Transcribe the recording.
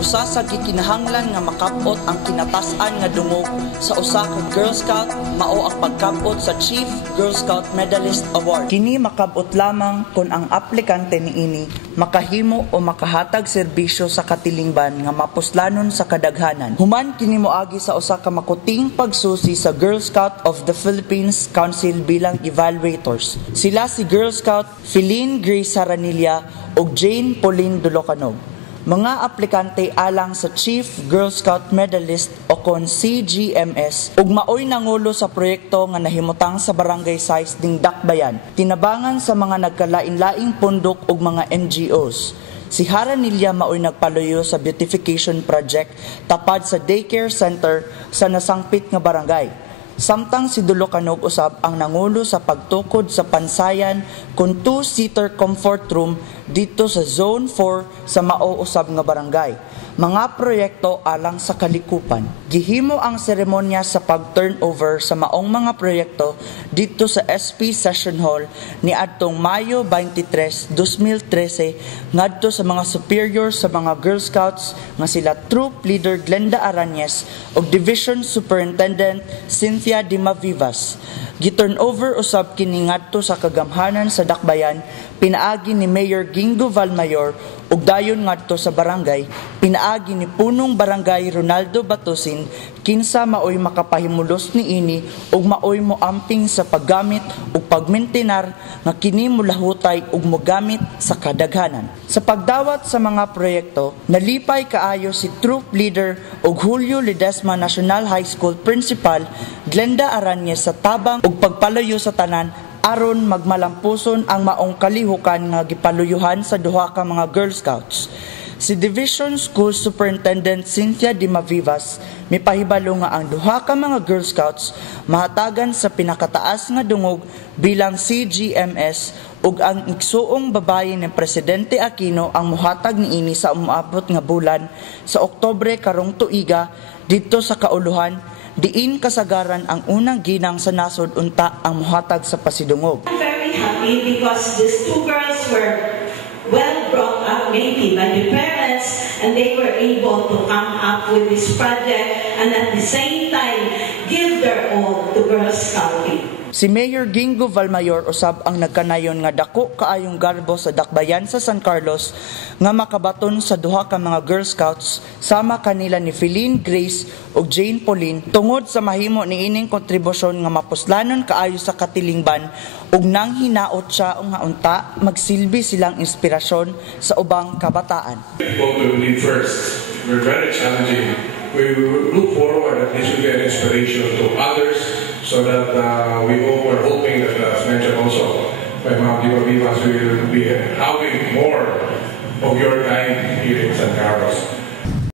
Usa sa gikinahanglan nga makapot ang kinatasan nga dungog sa usa ka Girl Scout mao ang pagkapot sa Chief Girl Scout Medalist Award. Kini makabot lamang kung ang aplikante niini makahimo o makahatag serbisyo sa katilingban nga mapuslanon sa kadaghanan. Human kini moagi sa usa ka makuting pagsusi sa Girl Scout of the Philippines Council bilang evaluators. Sila si Girl Scout Feline Grace Saranilla ug Jane Pauline Dulocanog. Mga aplikante alang sa Chief Girl Scout Medalist o kon CGMS ug maoy nangulo sa proyekto nga nahimutang sa barangay size ding Dakbayan, tinabangan sa mga nagkalain-laing pundok ug mga NGOs. Si Haranilla maoy nagpaluyo sa beautification project tapad sa daycare center sa nasangpit nga barangay. Samtang si Dulocanog usab ang nangulo sa pagtukod sa pansayan kung 2-seater comfort room dito sa Zone 4 sa mao usab nga barangay. Mga proyekto alang sa kalikupan. Gihimo ang seremonya sa pag-turnover sa maong mga proyekto dito sa SP Session Hall ni adtong Mayo 23, 2013 ngadto sa mga superior sa mga Girl Scouts nga sila Troop Leader Glenda Arañez ug Division Superintendent Cynthia Dimavivas. Gi-turnover usab kini ngadto sa kagamhanan sa Dakbayan pinaagi ni Mayor Gingo Valmayor ug dayon ngadto sa barangay pinaagi ni punong barangay Ronaldo Batusin kinsa maoy makapahimulos niini ug maoy moamping sa paggamit ug pagmentenar nga kini molahutay ug mogamit sa kadaghanan. Sa pagdawat sa mga proyekto, nalipay kaayo si Troop Leader ug Julio Ledesma National High School Principal Glenda Arañez sa tabang ug pagpaluyo sa tanan aron magmalampuson ang maong kalihukan nga gipaluyuhan sa duha ka mga Girl Scouts. Si Division School Superintendent Cynthia Dimavivas mipahibalo nga ang duha ka mga Girl Scouts mahatagan sa pinakataas nga dungog bilang CGMS ug ang igsuong babaye ni Presidente Aquino ang mohatag niini sa umaabot nga bulan sa Oktubre karong tuiga dito sa kauluhan diin kasagaran ang unang ginang sa nasod unta ang mohatag sa pasidungog. I'm very happy because these two girls were well brought up maybe by the parents and they were able to come up with this project and at the same time give their all to Girl Scouting. Si Mayor Gingo Valmayor usab ang nagkanayon nga dako kaayong garbo sa Dakbayan sa San Carlos nga makabaton sa duha ka mga Girl Scouts sama kanila ni Feline Grace ug Jane Pauline tungod sa mahimo niining kontribusyon nga mapuslanon kaayo sa katilingban ug nang hinaot siya nga unta magsilbi silang inspirasyon sa ubang kabataan. What we will need first, we're very challenging. We look forward that this will be an inspiration to others so that we all were hoping that, as mentioned also by Ma'am Dimavivas, we will be having more of your guys